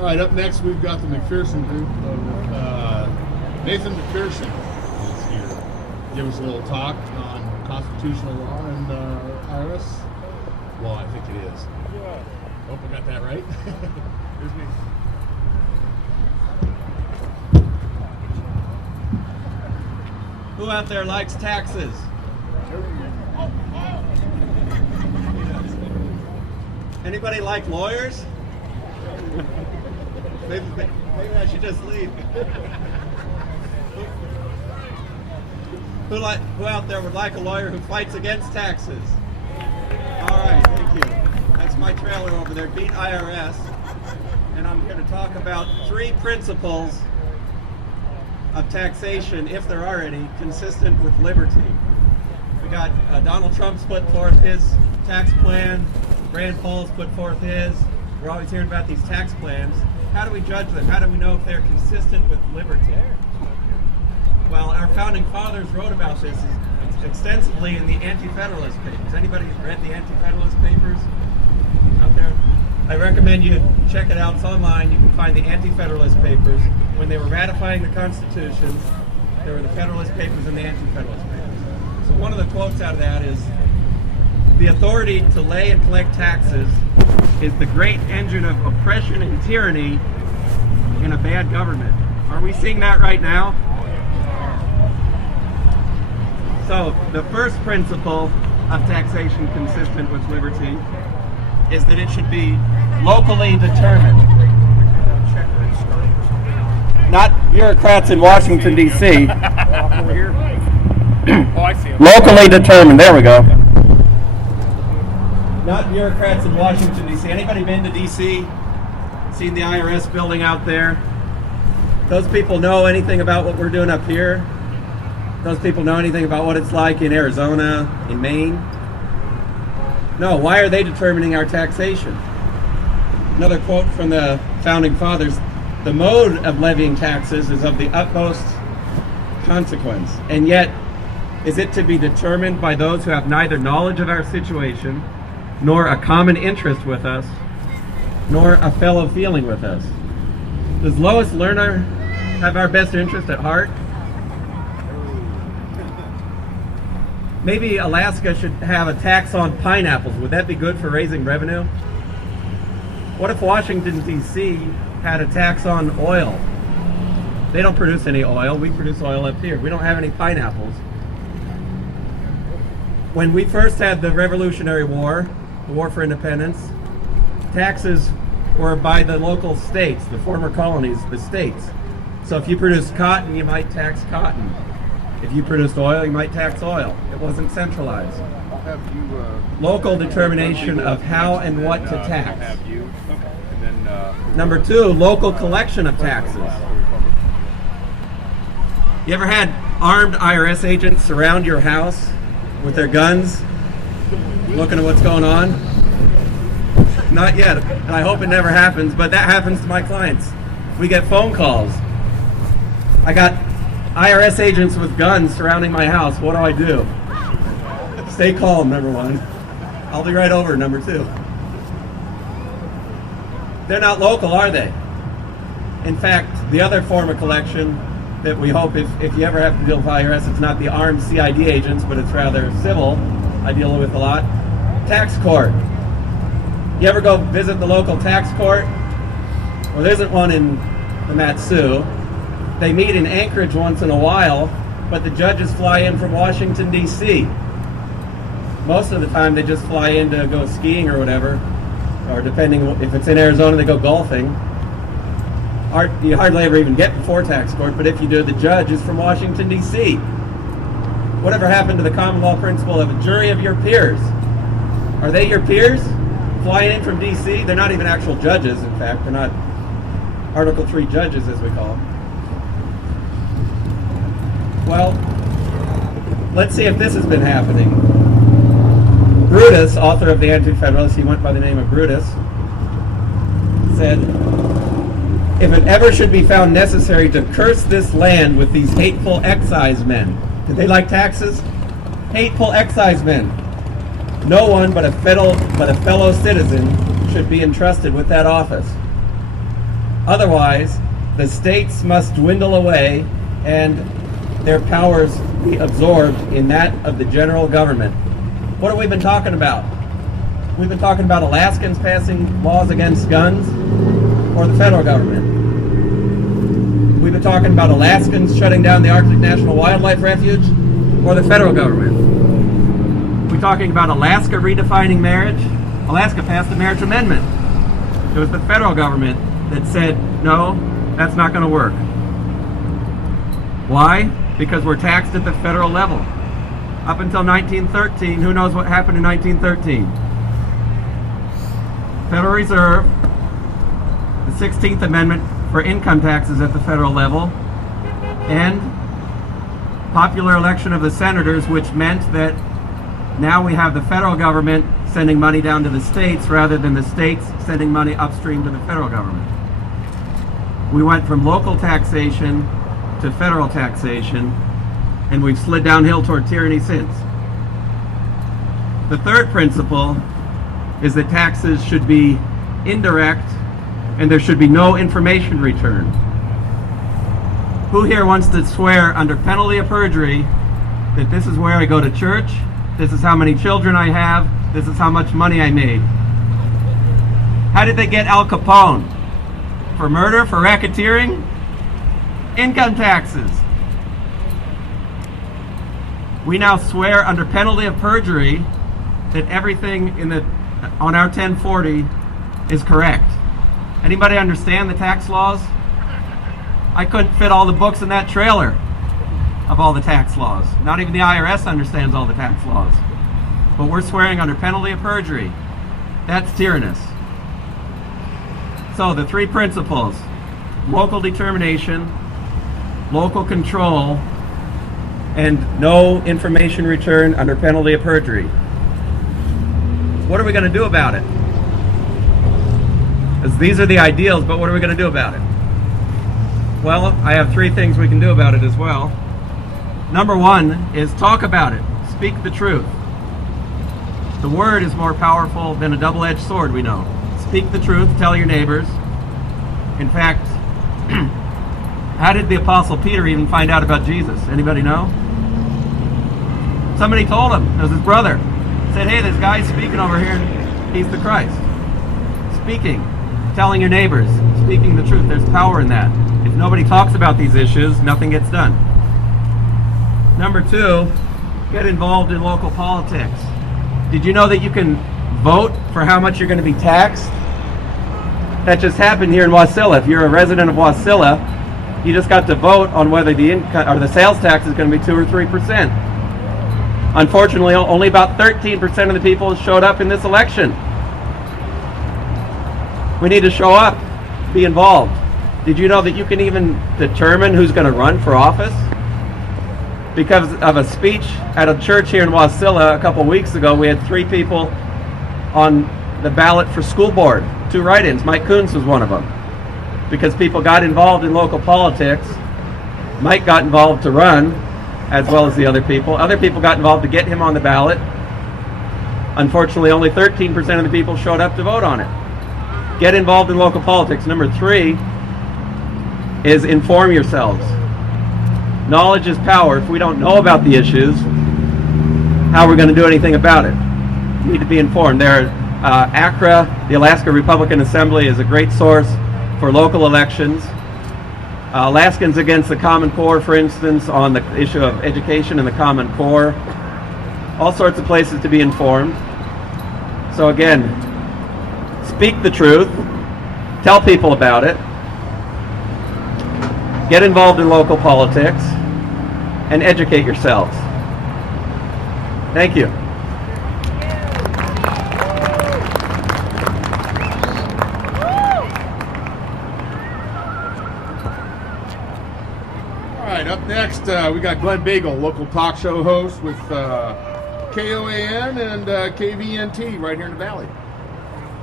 All right, up next we've got the MacPherson group. Nathan MacPherson is here. Give us a little talk on constitutional law and IRS law, I think it is. Hope I got that right. Here's me. Who out there likes taxes? Anybody like lawyers? Maybe I should just leave. Who out there would like a lawyer who fights against taxes? All right, thank you. That's my trailer over there, Beat IRS. And I'm here to talk about 3 principles of taxation, if there are any, consistent with liberty. We got Donald Trump's put forth his tax plan. Rand Paul's put forth his. We're always hearing about these tax plans. How do we judge them? How do we know if they're consistent with liberty? Well, our founding fathers wrote about this extensively in the Anti-Federalist Papers. Anybody read the Anti-Federalist Papers out there? I recommend you check it out. It's online. You can find the Anti-Federalist Papers. When they were ratifying the Constitution, there were the Federalist Papers and the Anti-Federalist Papers. So one of the quotes out of that is, "The authority to lay and collect taxes is the great engine of oppression and tyranny in a bad government." Are we seeing that right now? So the first principle of taxation consistent with liberty is that it should be locally determined. Not bureaucrats in Washington, D.C. Over here. Oh, I see him. Locally determined. There we go. Not bureaucrats in Washington, D.C. Anybody been to D.C.? Seen the IRS building out there? Those people know anything about what we're doing up here? Those people know anything about what it's like in Arizona, in Maine? No. Why are they determining our taxation? Another quote from the Founding Fathers: "The mode of levying taxes is of the utmost consequence, and yet is it to be determined by those who have neither knowledge of our situation, nor a common interest with us, nor a fellow feeling with us." Does Lois Lerner have our best interest at heart? Maybe Alaska should have a tax on pineapples. Would that be good for raising revenue? What if Washington, D.C. had a tax on oil? They don't produce any oil. We produce oil up here. We don't have any pineapples. When we first had the Revolutionary War, the War for Independence, taxes were by the local states, the former colonies, the states. So if you produced cotton, you might tax cotton. If you produced oil, you might tax oil. It wasn't centralized. Local determination of how and what to tax. Number 2, local collection of taxes. You ever had armed IRS agents surround your house with their guns, looking at what's going on? Not yet, and I hope it never happens, but that happens to my clients. We get phone calls. I got IRS agents with guns surrounding my house. What do? Stay calm, number 1. I'll be right over, number 2. They're not local, are they? In fact, the other form of collection that we hope, if you ever have to deal with IRS, it's not the armed CID agents, but it's rather civil. I deal with a lot. Tax court. You ever go visit the local tax court? Well, there isn't one in the Mat-Su. They meet in Anchorage once in a while, but the judges fly in from Washington, D.C. Most of the time they just fly in to go skiing or whatever, or depending, if it's in Arizona, they go golfing. You hardly ever even get before tax court, but if you do, the judge is from Washington, D.C. Whatever happened to the common law principle of a jury of your peers? Are they your peers? Flying in from D.C.? They're not even actual judges, in fact. They're not Article 3 judges, as we call them. Well, let's see if this has been happening. Brutus, author of the Anti-Federalist, he went by the name of Brutus, said, "If it ever should be found necessary to curse this land with these hateful excise men." Did they like taxes? Hateful excise men. No one but a fellow citizen should be entrusted with that office. Otherwise, the states must dwindle away and their powers be absorbed in that of the general government. What have we been talking about? We've been talking about Alaskans passing laws against guns or the federal government. We've been talking about Alaskans shutting down the Arctic National Wildlife Refuge or the federal government. We're talking about Alaska redefining marriage. Alaska passed the marriage amendment. It was the federal government that said, no, that's not going to work. Why? Because we're taxed at the federal level. Up until 1913, who knows what happened in 1913? Federal Reserve, the 16th Amendment for income taxes at the federal level, and popular election of the senators, which meant that now we have the federal government sending money down to the states rather than the states sending money upstream to the federal government. We went from local taxation to federal taxation, and we've slid downhill toward tyranny since. The third principle is that taxes should be indirect and there should be no information return. Who here wants to swear under penalty of perjury that this is where I go to church, this is how many children I have, this is how much money I made? How did they get Al Capone? For murder, for racketeering? Income taxes. We now swear under penalty of perjury that everything on our 1040 is correct. Anybody understand the tax laws? I couldn't fit all the books in that trailer of all the tax laws. Not even the IRS understands all the tax laws. But we're swearing under penalty of perjury. That's tyrannous. So the three principles: local determination, local control, and no information return under penalty of perjury. What are we going to do about it? Because these are the ideals, but what are we going to do about it? Well, I have three things we can do about it as well. Number one is talk about it. Speak the truth. The word is more powerful than a double-edged sword, we know. Speak the truth, tell your neighbors. In fact, how did the Apostle Peter even find out about Jesus? Anybody know? Somebody told him. It was his brother. Said, hey, this guy's speaking over here, and he's the Christ. Speaking, telling your neighbors, speaking the truth. There's power in that. If nobody talks about these issues, nothing gets done. Number two, get involved in local politics. Did you know that you can vote for how much you're going to be taxed? That just happened here in Wasilla. If you're a resident of Wasilla, you just got to vote on whether the income or the sales tax is going to be 2 or 3%. Unfortunately, only about 13% of the people showed up in this election. We need to show up, be involved. Did you know that you can even determine who's going to run for office? Because of a speech at a church here in Wasilla a couple weeks ago, we had 3 people on the ballot for school board, 2 write-ins. Mike Coons was one of them. Because people got involved in local politics. Mike got involved to run, as well as the other people. Other people got involved to get him on the ballot. Unfortunately, only 13% of the people showed up to vote on it. Get involved in local politics. Number 3 is inform yourselves. Knowledge is power. If we don't know about the issues, how are we going to do anything about it? We need to be informed. ACRA, the Alaska Republican Assembly, is a great source for local elections. Alaskans Against the Common Core, for instance, on the issue of education and the Common Core. All sorts of places to be informed. So again, speak the truth, tell people about it, get involved in local politics, and educate yourselves. Thank you. All right, up next, we got Glen Biegel, local talk show host with KOAN and KVNT right here in the Valley.